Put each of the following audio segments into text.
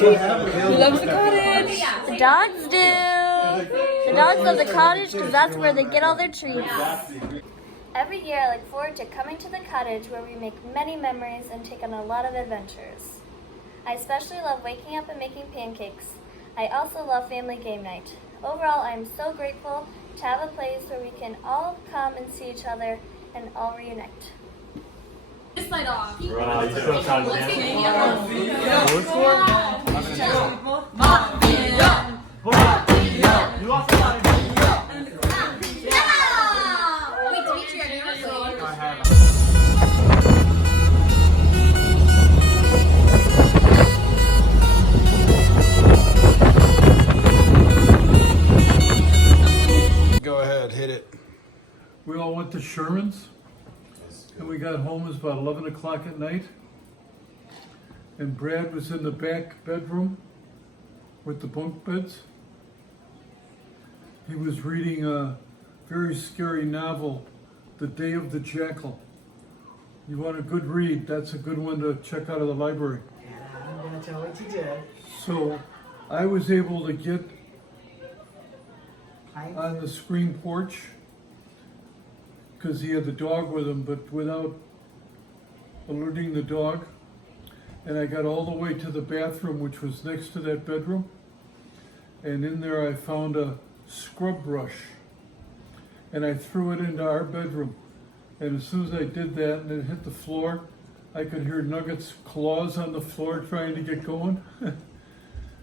treats. Who loves the cottage? The dogs do. The dogs love the cottage because that's where they get all their treats. Every year I look forward to coming to the cottage where we make many memories and take on a lot of adventures. I especially love waking up and making pancakes. I also love family game night. Overall, I am so grateful to have a place where we can all come and see each other and all reunite. This night off. Wow, you still trying to dance? You lost a lot of Wait, Dimitri, have you ever played? I have. Go ahead, hit it. We all went to Sherman's, and we got home, it was about 11 o'clock at night. And Brad was in the back bedroom with the bunk beds. He was reading a very scary novel, The Day of the Jackal. You want a good read, that's a good one to check out of the library. I'm gonna tell what you did. So I was able to get on the screen porch because he had the dog with him, but without alerting the dog. And I got all the way to the bathroom, which was next to that bedroom. And in there I found a scrub brush. And I threw it into our bedroom. And as soon as I did that and it hit the floor, I could hear Nugget's claws on the floor trying to get going.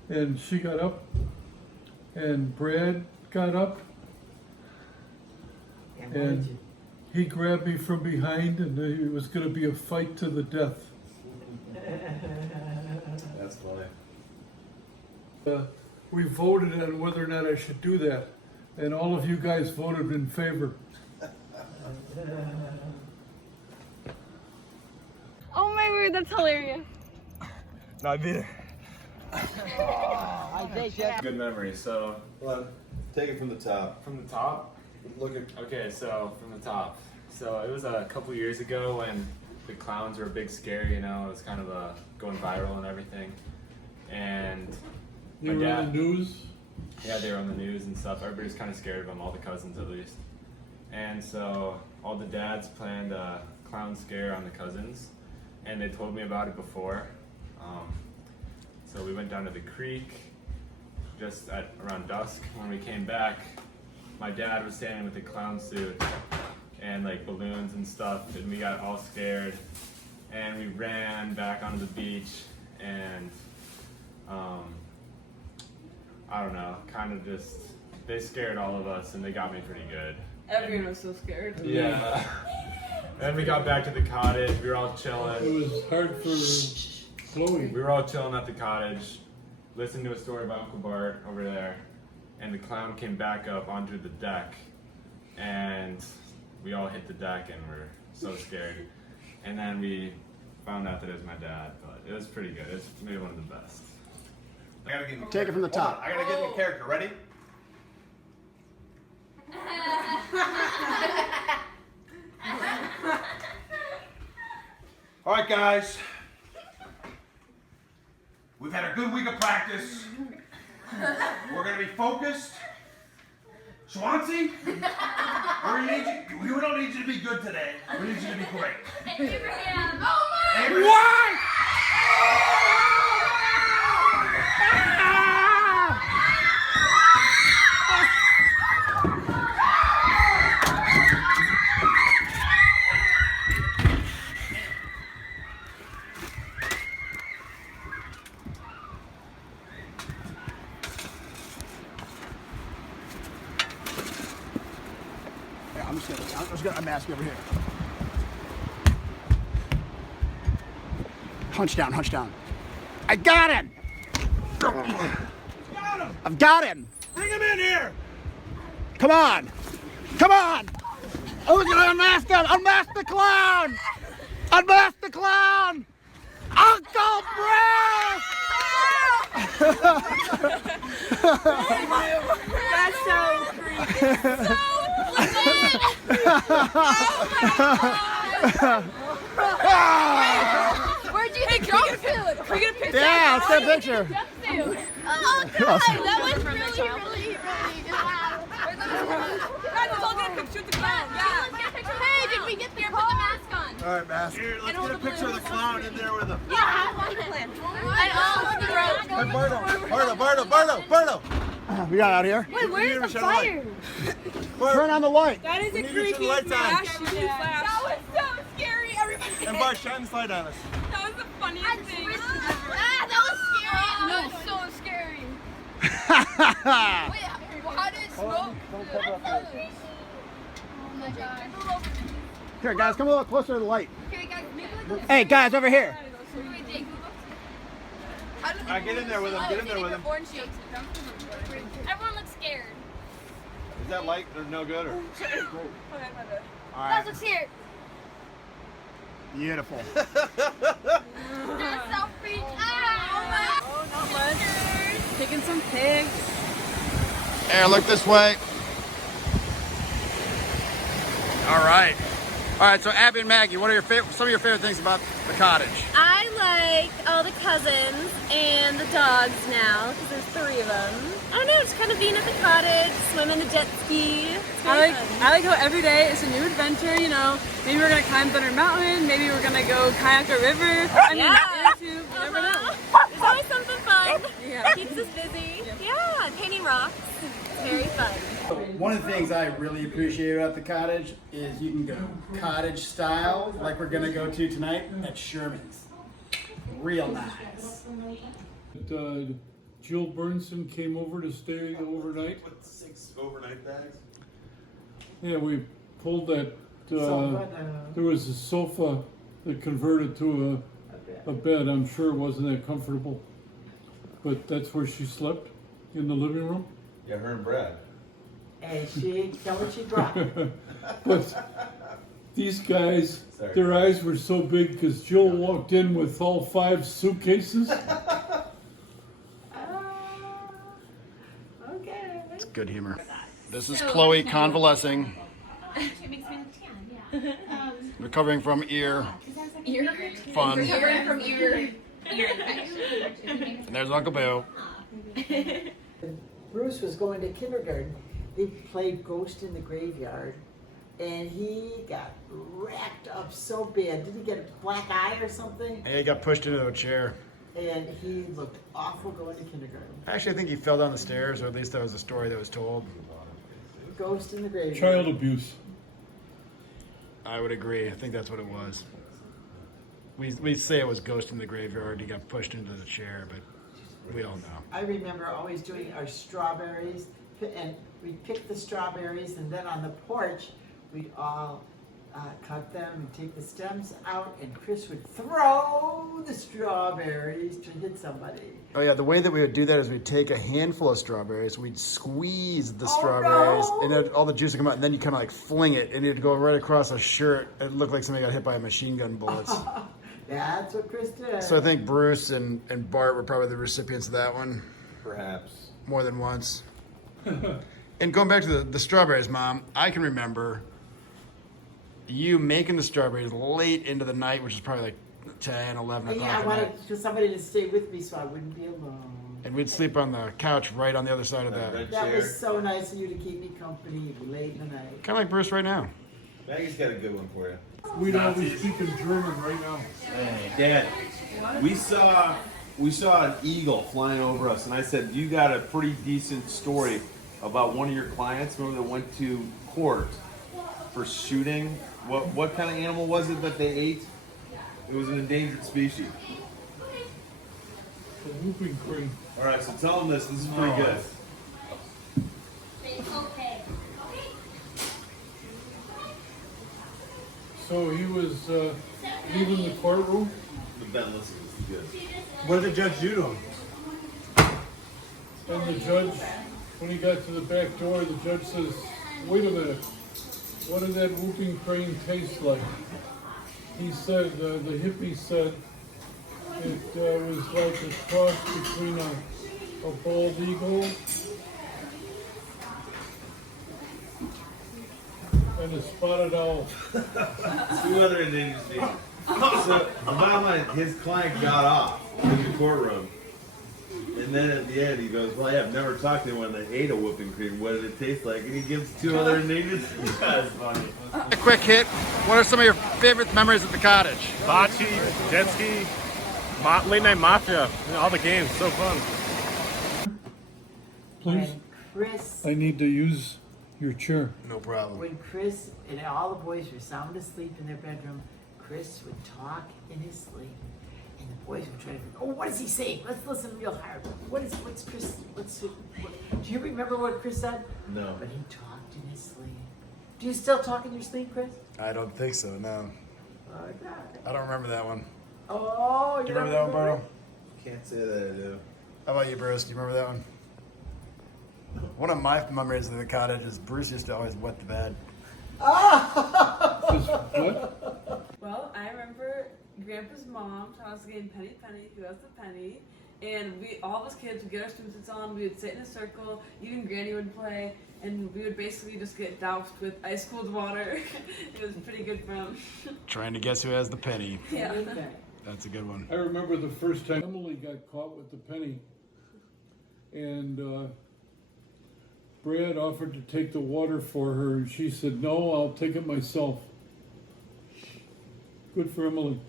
And she got up, and Brad got up, and he grabbed me from behind, and it was going to be a fight to the death. That's funny. We voted on whether or not I should do that, and all of you guys voted in favor. Oh my word, that's hilarious. No, I beat her. Good memory. So Hold on. Take it from the top. from the top. Look at. Okay, so from the top. So it was a couple years ago when the clowns were a big scare. You know, it was kind of going viral and everything. And They were on the news. yeah, they were on the news and stuff. Everybody's kind of scared of them, all the cousins at least. And so all the dads planned a clown scare on the cousins, and they told me about it before. So we went down to the creek just at around dusk. When we came back, my dad was standing with a clown suit and like balloons and stuff, and we got all scared. And we ran back onto the beach, and I don't know, kind of just, they scared all of us, and they got me pretty good. Everyone was so scared. Yeah. Then we got back to the cottage. We were all It chilling. was hard for Chloe. We were all chilling at the cottage, listening to a story about Uncle Bart over there. And the clown came back up onto the deck, and we all hit the deck and were so scared. And then we found out that it was my dad, but it was pretty good. It was maybe one of the best. I gotta get. Take it from the top. I gotta get in the character. Ready? All right, guys. We've had a good week of practice. We're gonna be focused. Swansea, we don't need you to be good today. We need you to be great. Abraham. What? I'm asking over here. Hunch down, hunch down. I got him! I've got him! Bring him in here! Come on! Come on! Who's gonna unmask him? Unmask the clown! Unmask the clown! Uncle Bruce! That's so creepy. Where'd you think you're food? Can we get a picture? Yeah, let's get a picture. Oh God, that was really wow. Guys, let's all get a picture with the clown. Yeah. Let's get a picture. Hey, did we get the put the mask on? All right, Mask. Here, let's get a picture of the clown in there with him. Yeah, I want the plan. And all the Bardo. We got out here. Wait, where's the fire? Turn on the light. That is a need to creepy turn the lights on. flash. That was so scary. Everybody. And Bart, shine the light on us. That was the funniest thing. That was scary. That was so scary. Wait, how did it smoke? Oh my God. Here, guys, come a little closer to the light. Okay, guys, maybe like Hey, guys, over here. All right, get in there with him. Get in there with him. Orange shakes. Everyone looks scared. Is that light no good or? All Guys, right. look here. Beautiful. That's so freaked out. Oh, not much. Taking some pics. Here, look this way. All right. All right, so Abby and Maggie, what are some of your favorite things about the cottage? I like all the cousins and the dogs now, because there's 3 of them. I don't know, just kind of being at the cottage, swimming the jet ski. It's very fun. I like how every day it's a new adventure, you know. Maybe we're gonna climb Thunder Mountain, maybe we're gonna go kayak a river. I mean, you never know. There's always something fun. Yeah. Keeps us busy. Yeah, painting rocks. It's very fun. One of the things I really appreciate about the cottage is you can go cottage style, like we're gonna go to tonight at Sherman's. Real nice. Jill Burnson came over to stay overnight. 6 overnight bags. Yeah, we pulled that. There was a sofa that converted to a bed. I'm sure it wasn't that comfortable, but that's where she slept, in the living room. Yeah, her and Brad. And she tell what she dropped. But these guys, their eyes were so big because Jill walked in with all 5 suitcases. Okay. It's good humor. This is Chloe convalescing. Recovering from ear. Fun. Recovering from ear. And there's Uncle Bill. Bruce was going to kindergarten. They played Ghost in the Graveyard, and he got racked up so bad. Did he get a black eye or something? And he got pushed into a chair. And he looked awful going to kindergarten. Actually, I think he fell down the stairs, or at least that was the story that was told. Ghost in the Graveyard. Child abuse. I would agree. I think that's what it was. We say it was Ghost in the Graveyard. He got pushed into the chair, but we all know. I remember always doing our strawberries, and we'd pick the strawberries, and then on the porch, we'd all cut them and take the stems out, and Chris would throw the strawberries to hit somebody. Oh yeah, the way that we would do that is we'd take a handful of strawberries, we'd squeeze the strawberries, no. and then all the juice would come out, and then you kind of like fling it, and it'd go right across a shirt. It looked like somebody got hit by a machine gun bullets. That's what Chris did. So I think Bruce and Bart were probably the recipients of that one. Perhaps. More than once. And going back to the strawberries, Mom, I can remember you making the strawberries late into the night, which is probably like 10, 11 o'clock Yeah, I at wanted night. somebody to stay with me so I wouldn't be alone. And we'd sleep on the couch right on the other side of that. That was so nice of you to keep me company late in the night. Kind of like Bruce right now. Maggie's got a good one for you. We'd always speak in German right now. Hey, Dad, we saw an eagle flying over us, and I said, you got a pretty decent story about one of your clients, remember, that went to court for shooting. What kind of animal was it that they ate? It was an endangered species. The whooping crane. All right, so tell them this. This is pretty good. Okay. So he was leaving the courtroom. The Ben listen, this is good. What did the judge do to him? And the judge, when he got to the back door, the judge says, wait a minute, what did that whooping crane taste like? He said, the hippie said, it was like a cross between a bald eagle and a spotted owl. 2 other endangered species. So Obama, his client got off. in the courtroom. And then at the end, he goes, "Well, I've never talked to anyone that ate a whipping cream. What did it taste like?" And he gives 2 other ingredients. That's funny. A quick hit. What are some of your favorite memories at the cottage? Bocce, jet ski, late night mafia, all the games, so fun. Please, When Chris, I need to use your chair. No problem. when Chris and all the boys were sound asleep in their bedroom, Chris would talk in his sleep, and the boys would try to figure, oh, what is he saying? Let's listen real hard. What's Chris? Do you remember what Chris said? No. But he talked in his sleep. Do you still talk in your sleep, Chris? I don't think so, no. Oh, God. I don't remember that one. Oh, Do you remember that one, Bruno? Can't say that I do. How about you, Bruce? Do you remember that one? One of my memories of the cottage is Bruce used to always wet the bed. What? Well, I remember Grandpa's mom taught us the game Penny Penny, who has the penny, and all of us kids would get our swimsuits on, we would sit in a circle, even Granny would play, and we would basically just get doused with ice cold water. It was pretty good fun. Trying to guess who has the penny. Yeah. That's a good one. I remember the first time Emily got caught with the penny, and Brad offered to take the water for her, and she said, "No, I'll take it myself." Good for Emily.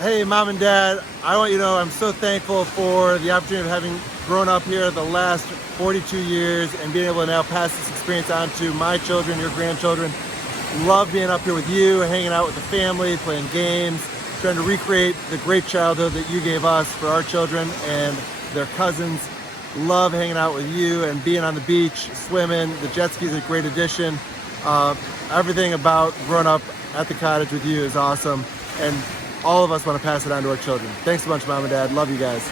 Hey, Mom and Dad, I want you to know I'm so thankful for the opportunity of having grown up here the last 42 years and being able to now pass this experience on to my children, your grandchildren. Love being up here with you, hanging out with the family, playing games, trying to recreate the great childhood that you gave us for our children and their cousins. Love hanging out with you and being on the beach, swimming. The jet ski is a great addition. Everything about growing up at the cottage with you is awesome, and all of us want to pass it on to our children. Thanks so much, Mom and Dad. Love you guys.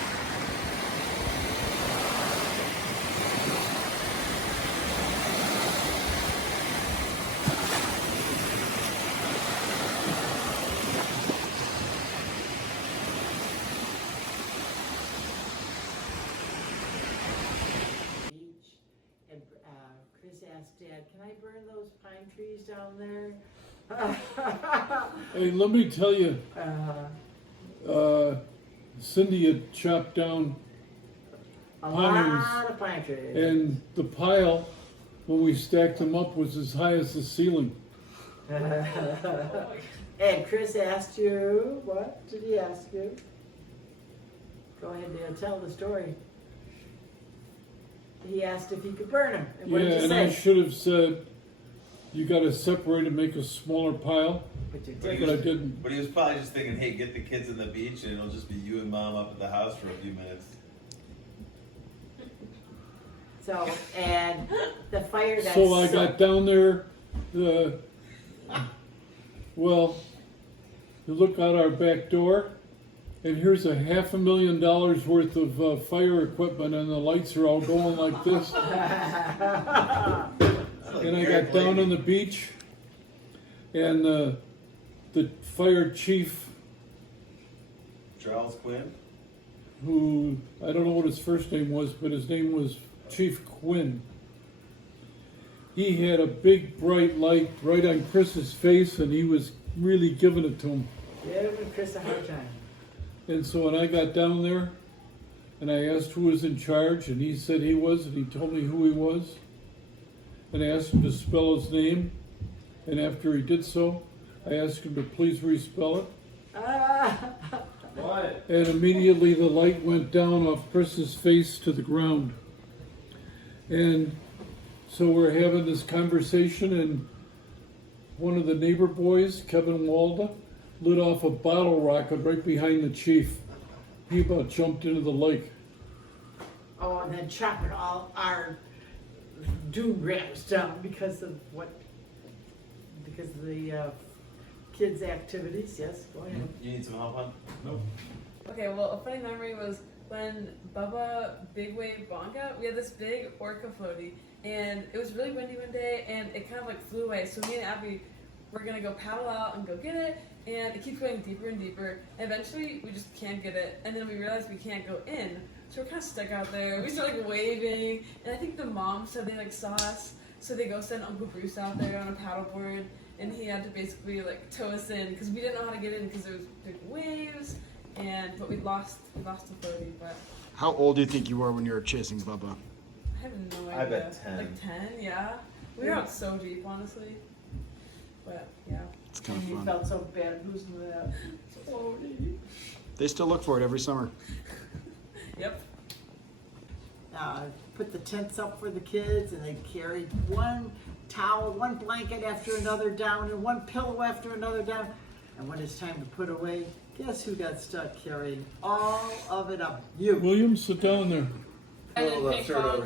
Beach, and Chris asked Dad, "Can I burn those pine trees down there?" Hey, let me tell you, Cindy had chopped down A pines, lot of pine trees. and the pile, when we stacked them up, was as high as the ceiling. And Chris asked you, what did he ask you? Go ahead and tell the story. He asked if he could burn them. And what Yeah, did you and say? I should have said, you gotta separate and make a smaller pile, But you But he did. but I was- didn't. But he was probably just thinking, hey, get the kids on the beach and it'll just be you and Mom up at the house for a few minutes. So, and the fire got So I got down there, well, you look out our back door, and here's a $500,000 worth of fire equipment, and the lights are all going like this. And I got down on the beach, and the fire chief, Charles Quinn? who, I don't know what his first name was, but his name was Chief Quinn. He had a big bright light right on Chris's face, and he was really giving it to him. Giving Chris a hard time. And so when I got down there, and I asked who was in charge, and he said he was, and he told me who he was, and I asked him to spell his name, and after he did so, I asked him to please respell it, What? and immediately the light went down off Chris's face to the ground. And so we're having this conversation, and one of the neighbor boys, Kevin Walda, lit off a bottle rocket right behind the chief. He about jumped into the lake. Oh, and then chopping all our dune ramps down because of the kids' activities. Yes, go ahead. You need some help, hon? Nope. Okay, well, a funny memory was when Bubba Big Wave Bonga, we had this big orca floaty, and it was really windy one day, and it kind of like flew away. So me and Abby were gonna go paddle out and go get it, and it keeps going deeper and deeper. And eventually, we just can't get it, and then we realized we can't go in, so we're kind of stuck out there. We start like waving, and I think the mom said they like saw us, so they go send Uncle Bruce out there on a paddleboard, and he had to basically like tow us in because we didn't know how to get in because there was big waves. but we lost the floaty. But How old do you think you were when you were chasing Bubba? I have no idea. I bet 10. Like 10, yeah. We were out so deep, honestly. But yeah. It's kind of And you fun. felt so bad losing that. So deep. They still look for it every summer. Yep. Put the tents up for the kids, and they carried one towel, one blanket after another down, and one pillow after another down. And when it's time to put away, guess who got stuck carrying all of it up? You. William, sit down there.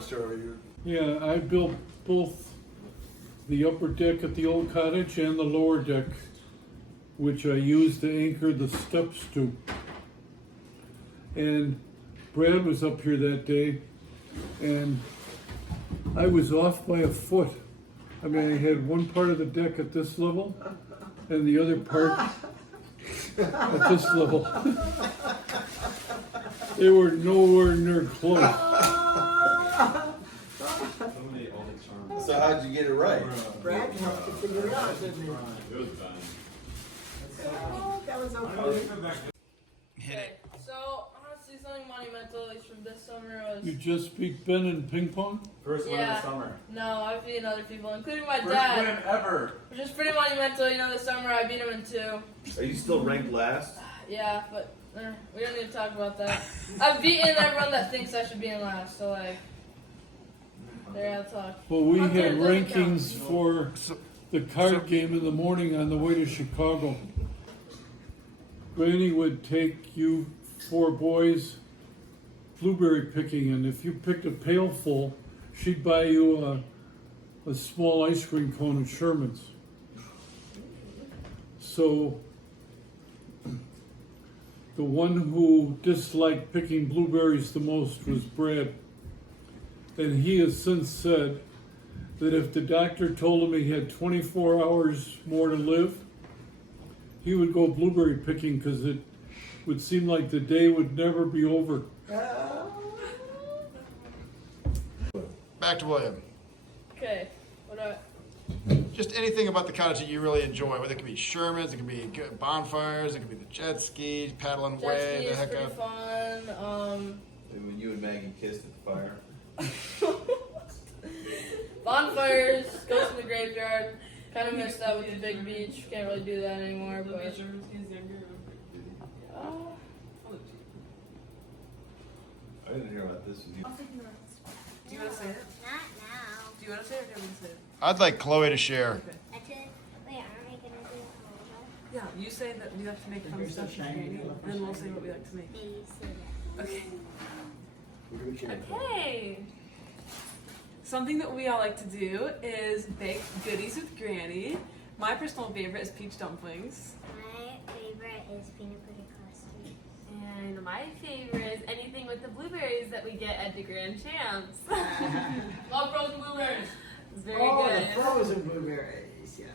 story. Yeah, I built both the upper deck at the old cottage and the lower deck, which I used to anchor the steps to. And Brad was up here that day, and I was off by a foot. I mean, I had one part of the deck at this level, and the other part at this level. They were nowhere near close. So how'd you get it right? Brad helped you figure it out, didn't he? It was fun. Oh, that was okay. Okay, so honestly, something monumental, at least from this summer, was. You just beat Ben in ping pong? First win of the summer. No, I've beaten other people, including my First dad. win ever. Which is pretty monumental, this summer I beat him in 2. Are you still ranked last? Yeah, but we don't need to talk about that. I've beaten everyone that thinks I should be in last, so there I'll talk. Well, we Hunter had doesn't rankings for the card game in the morning on the way to Chicago. Granny would take you 4 boys blueberry picking, and if you picked a pail full, she'd buy you a small ice cream cone at Sherman's. So the one who disliked picking blueberries the most was Brad. And he has since said that if the doctor told him he had 24 hours more to live, he would go blueberry picking because it would seem like the day would never be over. Back to William. Okay, Just anything about the cottage that you really enjoy. Whether it could be Sherman's, it could be bonfires, it could be the jet skis, paddling jet away, ski the is heck pretty up. fun. When you and Maggie kissed at the fire. Bonfires, goes to the graveyard. Kind of missed out with the big beach. Can't really do that anymore, but. I didn't hear about this with you. Do you want to say it? Not now. Do you want to say it or do you want me to say it? I'd like Chloe to share. Wait, aren't we gonna do Yeah, you say that we like to make fun stuff, and then we'll say what we like to make. Okay. Okay. Something that we all like to do is bake goodies with Granny. My personal favorite is peach dumplings. My favorite is peanut butter custard. And my favorite is anything with the blueberries that we get at the Grand Champs. Love frozen blueberries. It's very Oh, good. the frozen blueberries, yes.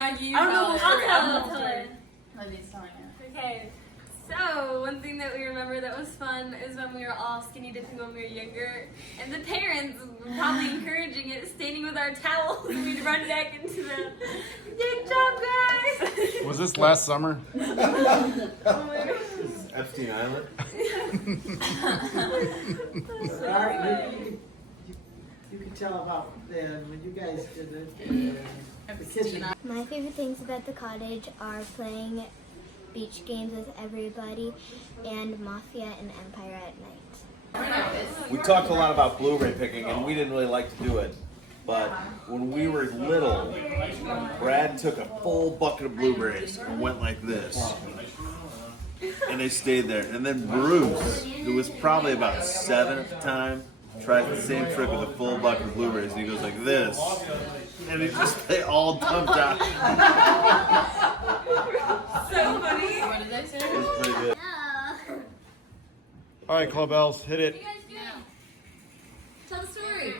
Maggie, I don't know tell the it. story. I'll tell it. Libby's telling it. Okay, so one thing that we remember that was fun is when we were all skinny dipping when we were younger, and the parents were probably encouraging it, standing with our towels, and we'd run back into the. Good job, guys! Was this last summer? Epstein Island? You can tell about when you guys did it. The kitchen. My favorite things about the cottage are playing beach games with everybody and Mafia and Empire at night. We talked a lot about blueberry picking, and we didn't really like to do it. But when we were little, Brad took a full bucket of blueberries and went like this. And they stayed there. And then Bruce, who was probably about 7 at the time, tried the same trick with a full bucket of blueberries. And he goes like this. And they all dumped out. So funny. What did I say? It was pretty good. All right, Club Elves, hit it. Tell the story.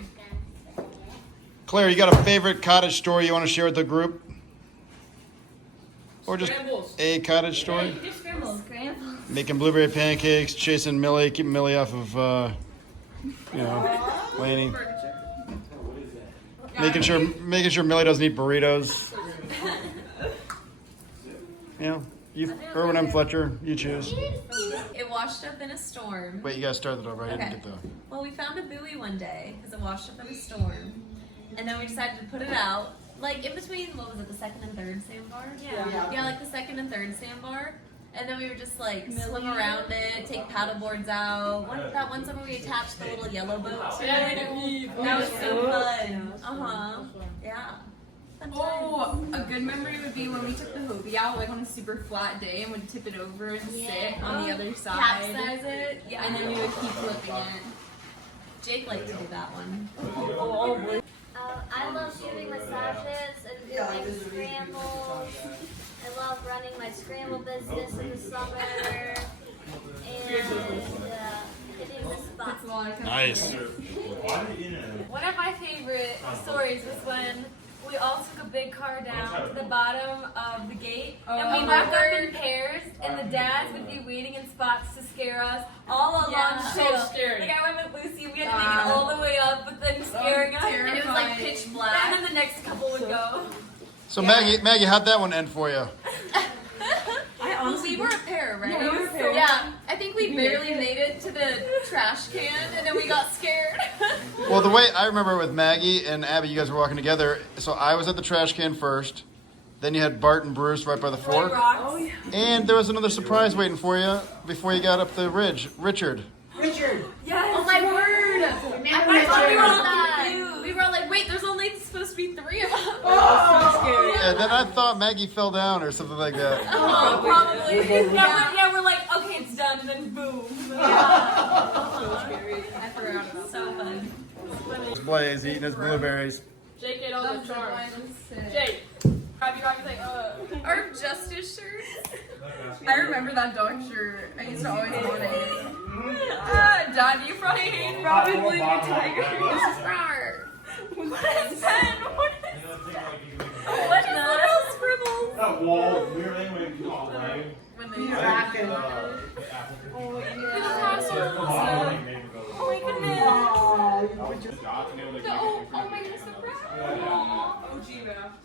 Claire, you got a favorite cottage story you want to share with the group? Or just Scrambles. a cottage story? Just scrambles. Making blueberry pancakes, chasing Millie, keeping Millie off of, Laney. Making sure Millie doesn't eat burritos. You Erwin M. Fletcher, you choose. It washed up in a storm. Wait, you gotta start it over. I didn't Okay. get the. Well, we found a buoy one day because it washed up in a storm, and then we decided to put it out, like in between. What was it, the second and third sandbar? Yeah, like the second and third sandbar. And then we would just like swim around it, take paddleboards out. That one summer we attached the little yellow boat to it. That was so fun. Yeah. Oh, a good memory would be when we took the Hobie out like on a super flat day and would tip it over and sit on the other side. Capsize it. Yeah. And then we would keep flipping it. Jake liked to do that one. I love giving massages and doing scrambles. I love running my scramble business in the summer and hitting the spots. Nice. One of my favorite stories was when we all took a big car down to the bottom of the gate and we walked up in pairs and the dads would be waiting in spots to scare us all along the trail. Like I went with Lucy, we had to make it all the way up but then scaring us and it was like pitch black and then the next couple would go. So Maggie, how'd that one end for you? We were a pair, right? Yeah, we were a pair. Yeah, I think we barely made it to the trash can and then we got scared. Well, the way I remember it with Maggie and Abby, you guys were walking together. So I was at the trash can first. Then you had Bart and Bruce right by the fork. And there was another surprise waiting for you before you got up the ridge. Richard. Richard. Yes. Oh my word. Remember I thought we were all Richard? confused. We were all like, wait, there's only supposed to be 3 of us. Oh, And then I thought Maggie fell down or something like that. Oh, probably. Yeah, we're like, okay, it's done, and then boom. I forgot about that. So fun. Blaze eating his blueberries. Jake ate all the charms. Jake, grab your thing. Our Justice shirts. I remember that dog shirt. I used to always want it. Dad, you probably hate it. Probably the tiger. This is Rar. What is that? What is that? What is little scribbles? That wall, we were in when you all right? When they track and Oh my goodness. oh my goodness,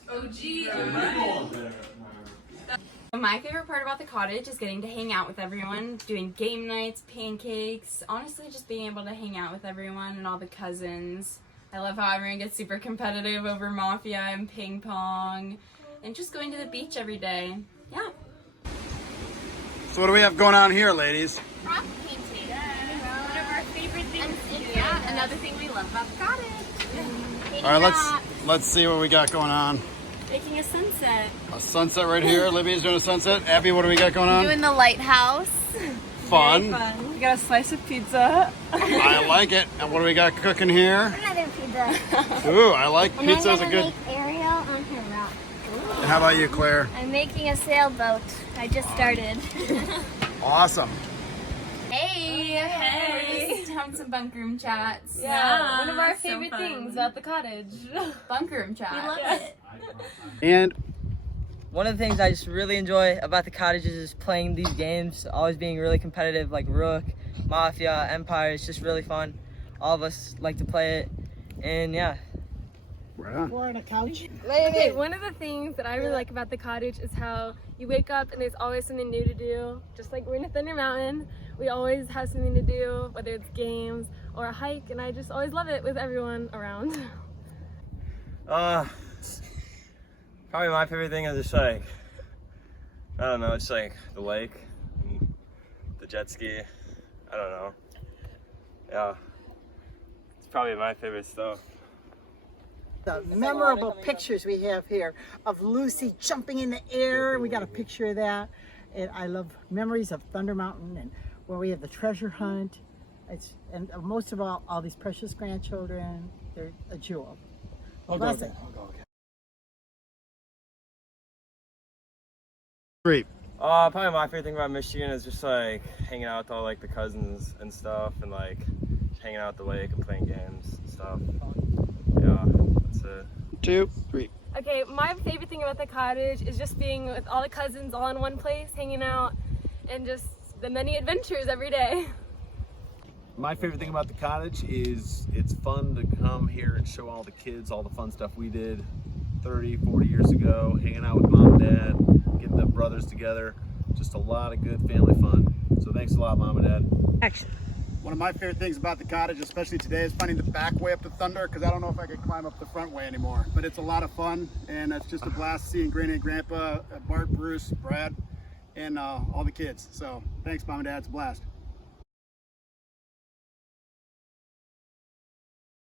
OG. My favorite part about the cottage is getting to hang out with everyone, doing game nights, pancakes, honestly just being able to hang out with everyone and all the cousins. I love how everyone gets super competitive over Mafia and ping pong and just going to the beach every day. Yeah. So what do we have going on here, ladies? Rock painting. One of our favorite things to do. Yeah, another thing we love about the cottage. All right, let's see what we got going on. Making a sunset. A sunset right here. Libby's doing a sunset. Abby, what do we got going on? Doing the lighthouse. Fun. We got a slice of pizza. I like it. And what do we got cooking here? Another pizza. Ooh, I like And pizza. I'm Is a gonna good. make Ariel on her rock. And how about you, Claire? I'm making a sailboat. I just started. Awesome. Hey. Just having some bunk room chats. Yeah, one of our so favorite fun. things about the cottage. Bunk room chat. We love it. And one of the things I just really enjoy about the cottages is playing these games, always being really competitive, like Rook, Mafia, Empire. It's just really fun. All of us like to play it, and yeah. right on. We're on a couch. Okay, one of the things that I really like about the cottage is how you wake up and there's always something new to do. Just like we're in Thunder Mountain, we always have something to do, whether it's games or a hike, and I just always love it with everyone around. Probably my favorite thing is just like, I don't know, it's like the lake, and the jet ski, I don't know. Yeah, it's probably my favorite stuff. The memorable pictures we have here of Lucy jumping in the air. We got a picture of that. And I love memories of Thunder Mountain and where we have the treasure hunt. And most of all these precious grandchildren. They're a jewel. Blessing. Great. Probably my favorite thing about Michigan is just like hanging out with all like the cousins and stuff, and like hanging out at the lake and playing games and stuff. Yeah, that's it. 2, 3. Okay, my favorite thing about the cottage is just being with all the cousins all in one place, hanging out, and just the many adventures every day. My favorite thing about the cottage is it's fun to come here and show all the kids all the fun stuff we did 30, 40 years ago, hanging out with mom and dad, getting the brothers together. just a lot of good family fun. So thanks a lot, Mom and Dad. Action. One of my favorite things about the cottage, especially today, is finding the back way up to Thunder, because I don't know if I could climb up the front way anymore. But it's a lot of fun, and it's just a blast seeing Granny and Grandpa, Bart, Bruce, Brad, and all the kids. So thanks, Mom and Dad. It's a blast.